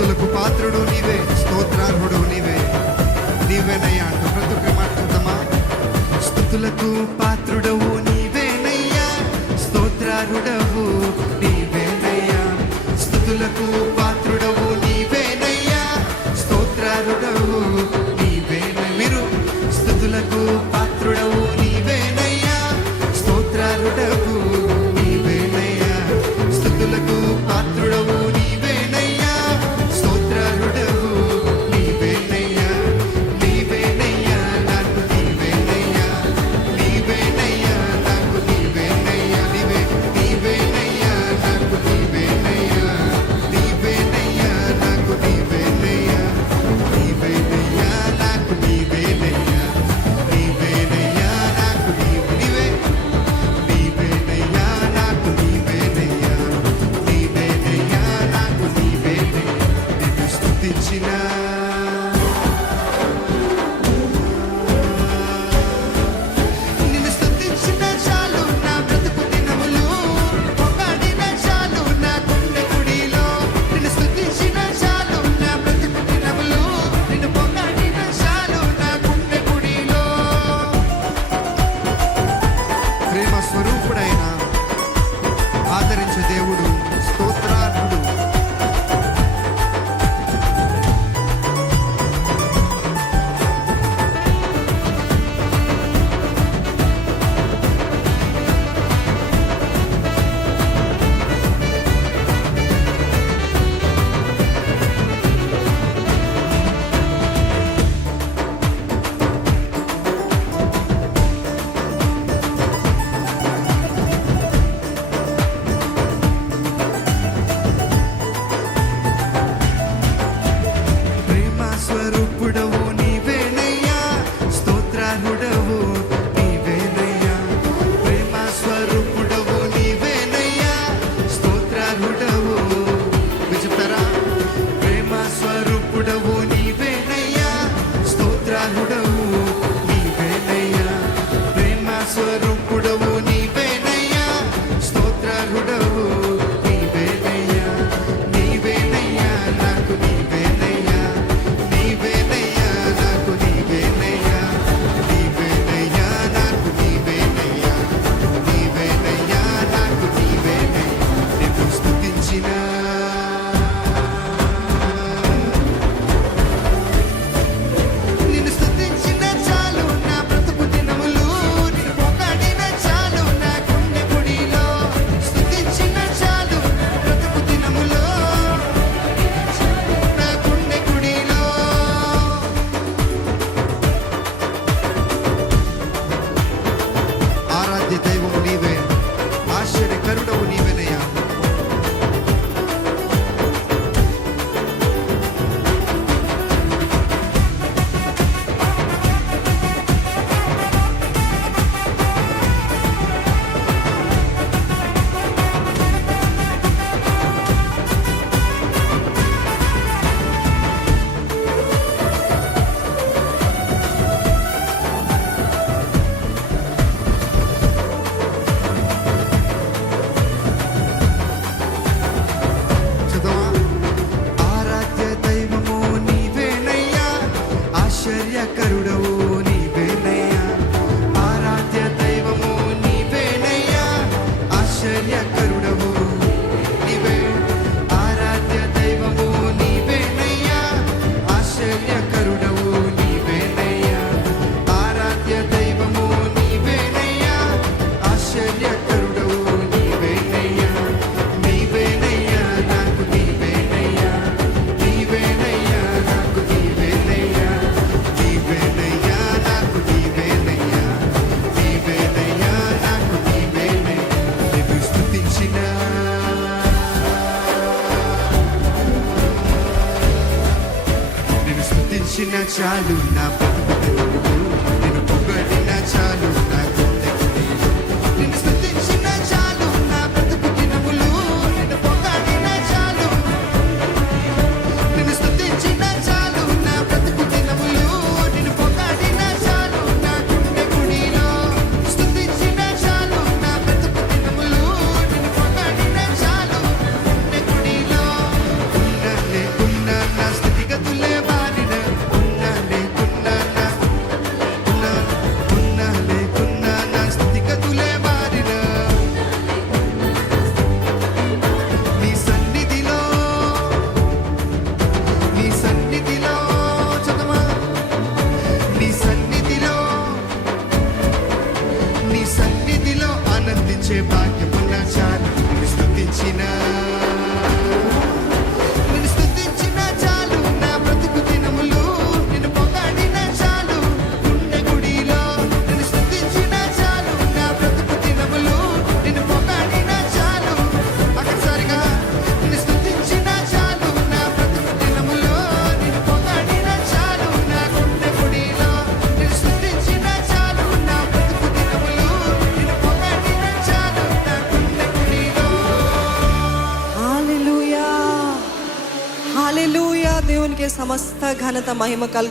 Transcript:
స్తుతులకు పాత్రుడు నీవే, స్తోత్రార్హుడు నీవే, నీవేనయ్యా అంటూ ప్రతి ఒక్క మాట చూద్దామా? స్తుతులకు పాత్రుడవు నీవేనయ్యా, స్తోత్రార్హుడవు నీవేనయ్యా. స్తుతులకు పాత్రుడవు నీవేనయ్యా, స్తోత్రార్హుడవు నీవేనయ్యా. మీరు స్తుతులకు పాత్రుడవు నీవేనయ్యా, స్తోత్రార్హుడవు నీవేనయ్యా. స్తుతులకు పాత్రుడవు నీవేనయ్యా, స్తోత్రార్హుడవు నీవేనయ్యా. నీవేనయ్యా నాకు నీవేనయ్యా, నీవేనయ్యా నాకు నీవేనయ్యా. నీవేనయ్యా నాకు నీవేనయ్యా, నీవేనయ్యా నాకు నీవేనయ్యా. నీవేనయ్యా నాకు నీవేనయ్యా, నీవేనయ్యా నాకు నీవే. నీవేనయ్యా నాకు నీవేనయ్యా, నీవేనయ్యా నాకు నీవేనయ్యా. నిన్ను స్తుతించినా నిన్ను స్తుతించిన చాలు నా బ్రతుకు దినములు, పొగడిన చాలు నా గుండె గుడిలో. నిన్ను స్తుతించిన చాలు నా బ్రతుకు దినములు, నిన్ను పొగడిన చాలు నా గుండె గుడిలో. ప్రేమ స్వరూపుడైన ఆదరించే దేవుడు, స్తోత్రార్హుడు. ప్రేమ స్వరూపుడవు నీవేనయ్యా, స్తోత్రార్హుడవు నీవేనయ్యా. ప్రేమ స్వరూపుడవు నీవేనయ్యా, స్తోత్రార్హుడవు. మీరు చెప్తారా? ప్రేమ స్వరూపుడవు నీవేనయ్యా, స్తోత్రార్హుడవు నీవేనయ్యా. ప్రేమ స్వరూపుడవు నీవేనయ్యా, స్తోత్రార్హుడవు నీవేనయ్యా. నీవేనయ్యా నాకు నీవేనయ్యా, నీవేనయ్యా నాకు నీవేనయ్యా. నీవేనయ్యా నాకు నీవేనయ్యా, నీవేనయ్యా నాకు నీవేనయ్యా. నిన్ను స్తుతించినా నిన్ను స్తుతించిన చాలు నా బ్రతుకు దినములు, నిన్ను పొగడిన చాలు నా గుండె గుడిలో. స్తుతించిన చాలు నా బ్రతుకు దినములో, నా గుండె గుడిలో. ఆరాధ్య దైవము నీవే, ఆశ్చర్యకరుడవు నీవేనయ్యా. చదవా? ఆరాధ్య దైవము నీవేనయ్యా, ఆశ్చర్యకరుడవు నీవేనయ్యా. ఆరాధ్య దైవము నీవేనయ్యా, ఆశ్చర్యకరుడవు నీవే. ఆరాధ్య దైవము నీవేనయ్యా, ఆశ్చర్యకరుడవు నీవేనయ్యా. ఆరాధ్య దైవము నీవేనయ్యా, ఆశ్చర్యకరుడవు నీవేనయ్యా. నీవేనయ్యా నాకు నీవేనయ్యా, నీవేనయ్యా నాకు నీవేనయ్యా. నీవేనయ్యా నాకు నీవేనయ్యా, నీవేనయ్యా నాకు నీవేనయ్యా. నిన్ను స్తుతించినా నిన్ను స్తుతించిన చాలు నా బ్రతుకు దినములు, నిన్ను పొగడిన చాలు నా గుండె గుడిలో. నిన్ను స్తుతించిన చాలు నా బ్రతుకు దినములు, నిన్ను పొగడిన చాలు. నిన్ను స్తుతించిన చాలు నా బ్రతుకు దినములు, నిన్ను పొగడిన చాలు నా గుండె గుడిలో. స్తుతించిన చాలు నా బ్రతుకు దినములు, నిన్ను పొగడిన చాలు నా గుండె గుడిలో. ఉన్నలే సమస్త ఘనత మహిమ కలుగు